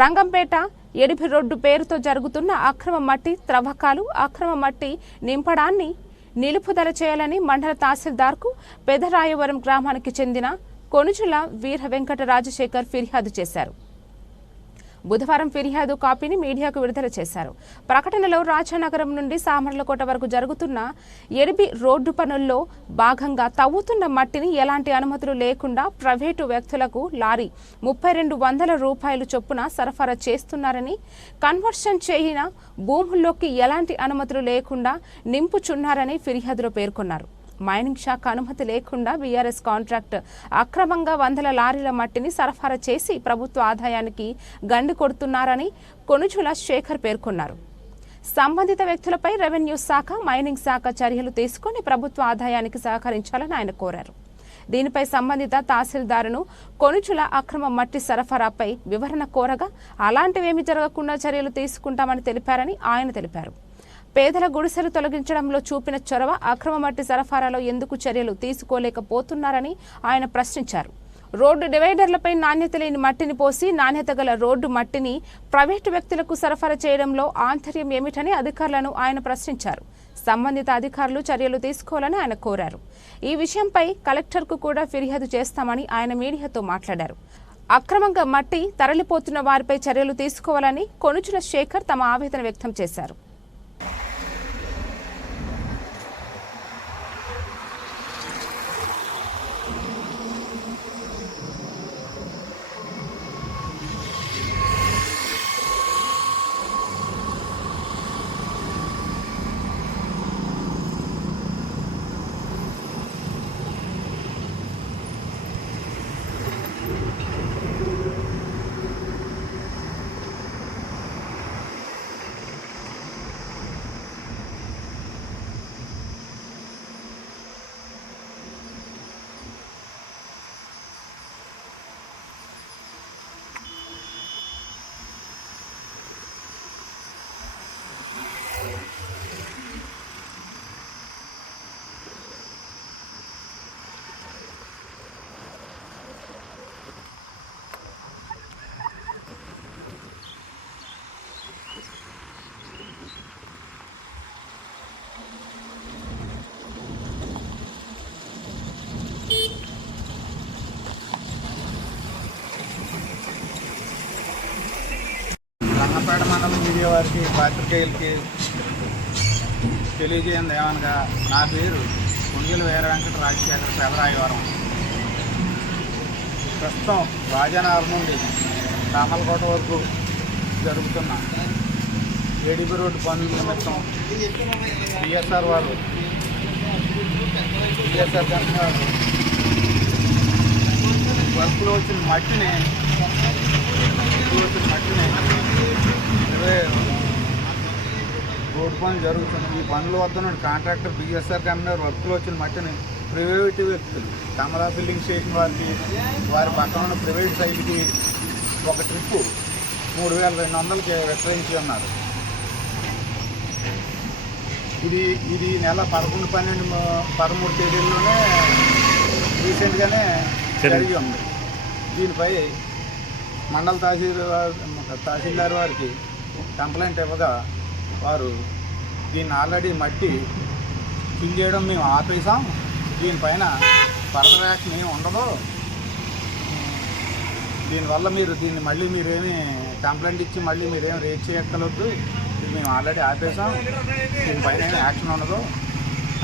Rangampeta ఎడిపి road పేరుతో జరుగుతున్న అక్రమ మట్టి త్రవ్వకాలు అక్రమ మట్టి నింపడాన్ని నిలుపుదల చేయాలని మండల తహసీల్దార్కు పెదరాయవరం గ్రామానికి చెందిన కొనుచుల వీర వెంకట రాజశేఖర్ ఫిర్యాదు చేశారు. బుధవారం ఫిర్యాదు కాపీని మీడియాకు విడుదల చేశారు. ప్రకటనలో రాజానగరం నుండి సామర్లకోట వరకు జరుగుతున్న ఎడిబి రోడ్డు పనుల్లో భాగంగా తవ్వుతున్న మట్టిని ఎలాంటి అనుమతులు లేకుండా ప్రైవేటు వ్యక్తులకు లారీ ముప్పై రెండు వందల రూపాయలు చొప్పున సరఫరా చేస్తున్నారని కన్వర్షన్ చేయిన భూముల్లోకి ఎలాంటి అనుమతులు లేకుండా నింపుచున్నారని ఫిర్యాదులో పేర్కొన్నారు. మైనింగ్ శాఖ అనుమతి లేకుండా బీఆర్ఎస్ కాంట్రాక్ట్ అక్రమంగా వందల లారీల మట్టిని సరఫరా చేసి ప్రభుత్వ ఆదాయానికి గండి కొడుతున్నారని కొనుజుల శేఖర్ పేర్కొన్నారు. సంబంధిత వ్యక్తులపై రెవెన్యూ శాఖ మైనింగ్ శాఖ చర్యలు తీసుకుని ప్రభుత్వ ఆదాయానికి సహకరించాలని ఆయన కోరారు. దీనిపై సంబంధిత తహసీల్దారును కొనుచుల అక్రమ మట్టి సరఫరాపై వివరణ కోరగా అలాంటివేమీ జరగకుండా చర్యలు తీసుకుంటామని తెలిపారని ఆయన తెలిపారు. పేదల గుడిసెలు తొలగించడంలో చూపిన చొరవ అక్రమ మట్టి సరఫరాలో ఎందుకు చర్యలు తీసుకోలేకపోతున్నారని ఆయన ప్రశ్నించారు. రోడ్డు డివైడర్లపై నాణ్యత లేని మట్టిని పోసి నాణ్యత గల రోడ్డు మట్టిని ప్రైవేటు వ్యక్తులకు సరఫరా చేయడంలో ఆంతర్యం ఏమిటని అధికారులను ఆయన ప్రశ్నించారు. సంబంధిత అధికారులు చర్యలు తీసుకోవాలని ఆయన కోరారు. ఈ విషయంపై కలెక్టర్కు కూడా ఫిర్యాదు చేస్తామని ఆయన మీడియాతో మాట్లాడారు. అక్రమంగా మట్టి తరలిపోతున్న వారిపై చర్యలు తీసుకోవాలని కొనుచుల శేఖర్ తమ ఆవేదన వ్యక్తం చేశారు. రంగపేట మండలం మీడియా వారికి పాత్రికేయులకి తెలియజేయండి ఏమనగా నా పేరు కొంగిల వీర వెంకట రాజశేఖర శివరాయవరం ప్రస్తుతం రాజానగర్ నుండి రామలకోట వరకు జరుగుతున్న ఏడిపి రోడ్డు పనుల నిమిత్తం బిఎస్ఆర్ వారు బిఎస్ఆర్ కంపెనీ వర్క్లో వచ్చిన మట్టిని రోడ్డు పనులు జరుగుతుంది. ఈ పనుల వద్ద కాంట్రాక్టర్ బిఎస్ఆర్ కంపెనీ వర్క్లో వచ్చిన మట్టిని ప్రైవేట్ వ్యక్తులు కమలా బిల్డింగ్ స్టేషన్ వారికి వారి పక్కన ఉన్న ప్రైవేట్ సైట్కి ఒక ట్రిప్పు మూడు వేల రెండు వందలకి విక్రయించి ఉన్నారు ఇది ఇది నెల పదకొండు పన్నెండు పదమూడు తేదీల్లోనే రీసెంట్గానే జరిగి ఉంది. దీనిపై మండల తహసీల్దార్ తహసీల్దార్ వారికి కంప్లైంట్ ఇవ్వగా వారు దీన్ని ఆల్రెడీ మట్టి ఫిల్ చేయడం మేము ఆపేసాం దీనిపైన ఫర్దర్ యాక్షన్ ఏమి ఉండదు. దీనివల్ల మీరు దీన్ని మళ్ళీ మీరేమి కంప్లైంట్ ఇచ్చి మళ్ళీ మీరేం రేట్ చేయక్కలొద్దు ఇది మేము ఆల్రెడీ ఆపేసాం దీనిపైన ఏమి యాక్షన్ ఉండదు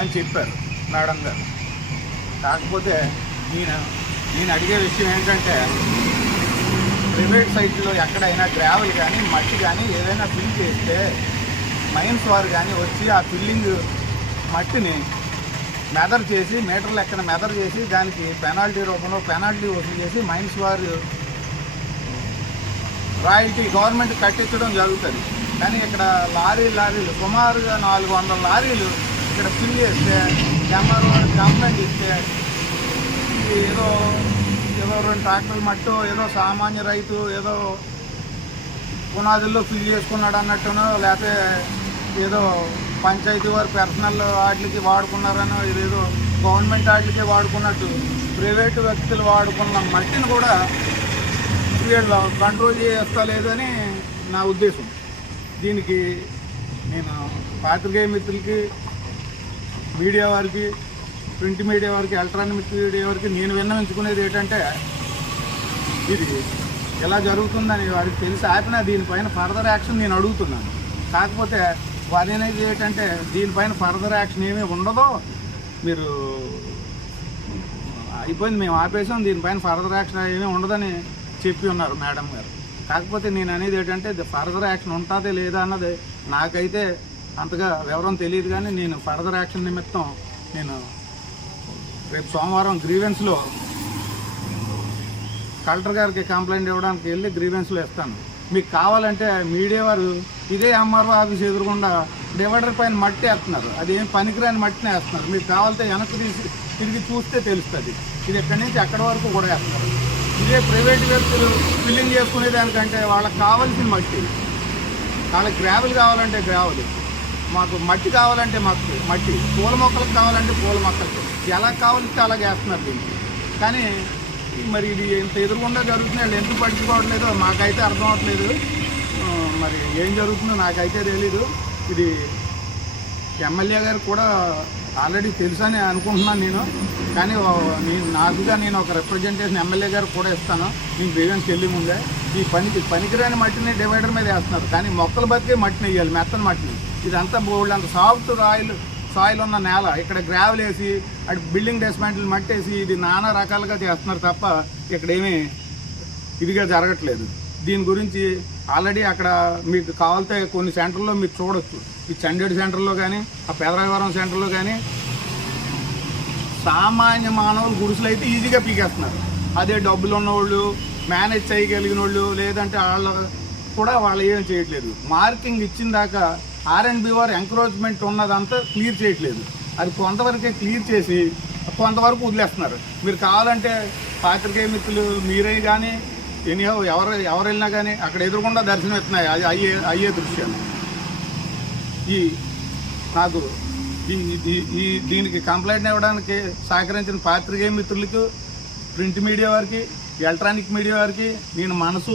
అని చెప్పారు మేడం గారు. కాకపోతే నేను నేను అడిగే విషయం ఏంటంటే ప్రైవేట్ సైట్లో ఎక్కడైనా గ్రావెల్ కానీ మట్టి కానీ ఏదైనా ఫిల్ చేస్తే మైన్స్ వారు కానీ వచ్చి ఆ ఫిల్లింగ్ మట్టిని మెదర్ చేసి మీటర్ లెక్కన మెదర్ చేసి దానికి పెనాల్టీ రూపంలో పెనాల్టీ వసూలు చేసి మైన్స్ వారు రాయల్టీ గవర్నమెంట్ కట్టించడం జరుగుతుంది. కానీ ఇక్కడ లారీ లారీలు సుమారుగా నాలుగు వందల లారీలు ఇక్కడ ఫిల్ చేస్తే ఎంఆర్ఓ కంప్లైంట్ ఇస్తే ఏదో రెండు ట్రాక్టర్లు మట్టు ఏదో సామాన్య రైతు ఏదో పునాదుల్లో ఫిల్ చేసుకున్నాడు అన్నట్టునో లేకపోతే ఏదో పంచాయతీ వారి పర్సనల్ వాటికి వాడుకున్నారనో ఇదేదో గవర్నమెంట్ వాటికి వాడుకున్నట్టు ప్రైవేటు వ్యక్తులు వాడుకున్న మట్టిని కూడా వీళ్ళు కంట్రోల్ చేస్తలేదని నా ఉద్దేశం. దీనికి నేను పాత్రికేయ మిత్రులకి మీడియా వారికి ప్రింట్ మీడియా వరకు ఎలక్ట్రానిక్ మీడియా వరకు నేను విన్నవించుకునేది ఏంటంటే ఇది ఎలా జరుగుతుందని వారికి తెలిసి ఆపినా దీనిపైన ఫర్దర్ యాక్షన్ నేను అడుగుతున్నాను. కాకపోతే వారు అనేది ఏంటంటే దీనిపైన ఫర్దర్ యాక్షన్ ఏమీ ఉండదో మీరు అయిపోయింది మేము ఆపేసాం దీనిపైన ఫర్దర్ యాక్షన్ ఏమీ ఉండదని చెప్పి ఉన్నారు మేడం గారు. కాకపోతే నేను అనేది ఏంటంటే ఫర్దర్ యాక్షన్ ఉంటుందే లేదా అన్నది నాకైతే అంతగా వివరం తెలియదు కానీ నేను ఫర్దర్ యాక్షన్ నిమిత్తం నేను రేపు సోమవారం గ్రీవెన్స్లో కలెక్టర్ గారికి కంప్లైంట్ ఇవ్వడానికి వెళ్ళి గ్రీవెన్స్లో ఇస్తాను. మీకు కావాలంటే మీడియా వారు ఇదే ఎంఆర్ఓ ఆఫీస్ ఎదురుకుండా డివైడర్ పైన మట్టి వేస్తున్నారు. అది ఏం పనికిరాని మట్టిని వేస్తున్నారు. మీకు కావాలంటే వెనక్కి తీసి తిరిగి చూస్తే తెలుస్తుంది. ఇది ఎక్కడి నుంచి అక్కడి వరకు కూడా వేస్తున్నారు. ఇదే ప్రైవేట్ వ్యక్తులు ఫిల్లింగ్ చేసుకునే దానికంటే వాళ్ళకి కావాల్సిన మట్టి. వాళ్ళకి గ్రావెల్ కావాలంటే గ్రావెల్. మాకు మట్టి కావాలంటే మాకు మట్టి. పూల మొక్కలకు కావాలంటే పూల మొక్కలకి. ఎలా కావాలంటే అలాగే వేస్తున్నారు దీన్ని. కానీ ఈ మరి ఇది ఇంత ఎదురుగుండా జరుగుతున్నాయి ఎందుకు పట్టించుకోవట్లేదు? మాకైతే అర్థం అవట్లేదు. మరి ఏం జరుగుతుందో నాకైతే తెలీదు. ఇది ఎమ్మెల్యే గారు కూడా ఆల్రెడీ తెలుసని అనుకుంటున్నాను నేను. కానీ నేను నాకుగా నేను ఒక రిప్రజెంటేషన్ ఎమ్మెల్యే గారు కూడా ఇస్తాను. నేను గ్రీవెన్స్ చెల్లి ముందే. ఈ పనికి పనికిరాని మట్టిని డివైడర్ మీద వేస్తున్నారు. కానీ మొక్కలు బతికే మట్టిని వేయాలి మెత్తని మట్టిని. ఇదంతా బోల్డ్ అంత సాఫ్ట్ రాయలు సాయిల్ ఉన్న నేల ఇక్కడ గ్రావెల్ వేసి అటు బిల్డింగ్ డెస్మెంట్లు మట్టేసి ఇది నానా రకాలుగా చేస్తున్నారు తప్ప ఇక్కడ ఏమీ ఇదిగా జరగట్లేదు. దీని గురించి ఆల్రెడీ అక్కడ మీకు కావాలితే కొన్ని సెంటర్లో మీరు చూడొచ్చు. ఈ చండేడు సెంటర్లో కానీ ఆ పెదరాయవరం సెంటర్లో కానీ సామాన్య మానవులు గుడిసెలు అయితే ఈజీగా పీకేస్తున్నారు. అదే డబ్బులు ఉన్నవాళ్ళు మేనేజ్ చేయగలిగిన వాళ్ళు లేదంటే వాళ్ళ కూడా వాళ్ళు ఏం చేయట్లేదు. మార్కింగ్ ఇచ్చిన దాకా ఆర్ఎండ్బి వారు ఎంకరేజ్మెంట్ ఉన్నదంతా క్లియర్ చేయట్లేదు. అది కొంతవరకే క్లియర్ చేసి కొంతవరకు వదిలేస్తున్నారు. మీరు కావాలంటే పాత్రికేయ మిత్రులు మీరే కానీ ఎనీహో ఎవరు ఎవరు వెళ్ళినా కానీ అక్కడ ఎదురుకుండా దర్శనం ఇస్తున్నాయి. అది అయ్యే అయ్యే దృశ్యాలు. ఈ నాకు ఈ ఈ దీనికి కంప్లైంట్ ఇవ్వడానికి సహకరించిన పాత్రికేయ మిత్రులకు ప్రింట్ మీడియా వారికి ఎలక్ట్రానిక్ మీడియా వారికి నేను మనసు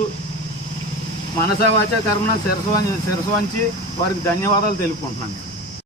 మనసవాచ కర్మన కర్మణ శిరస శిరస వంచి వారికి ధన్యవాదాలు తెలుపుకుంటున్నాను.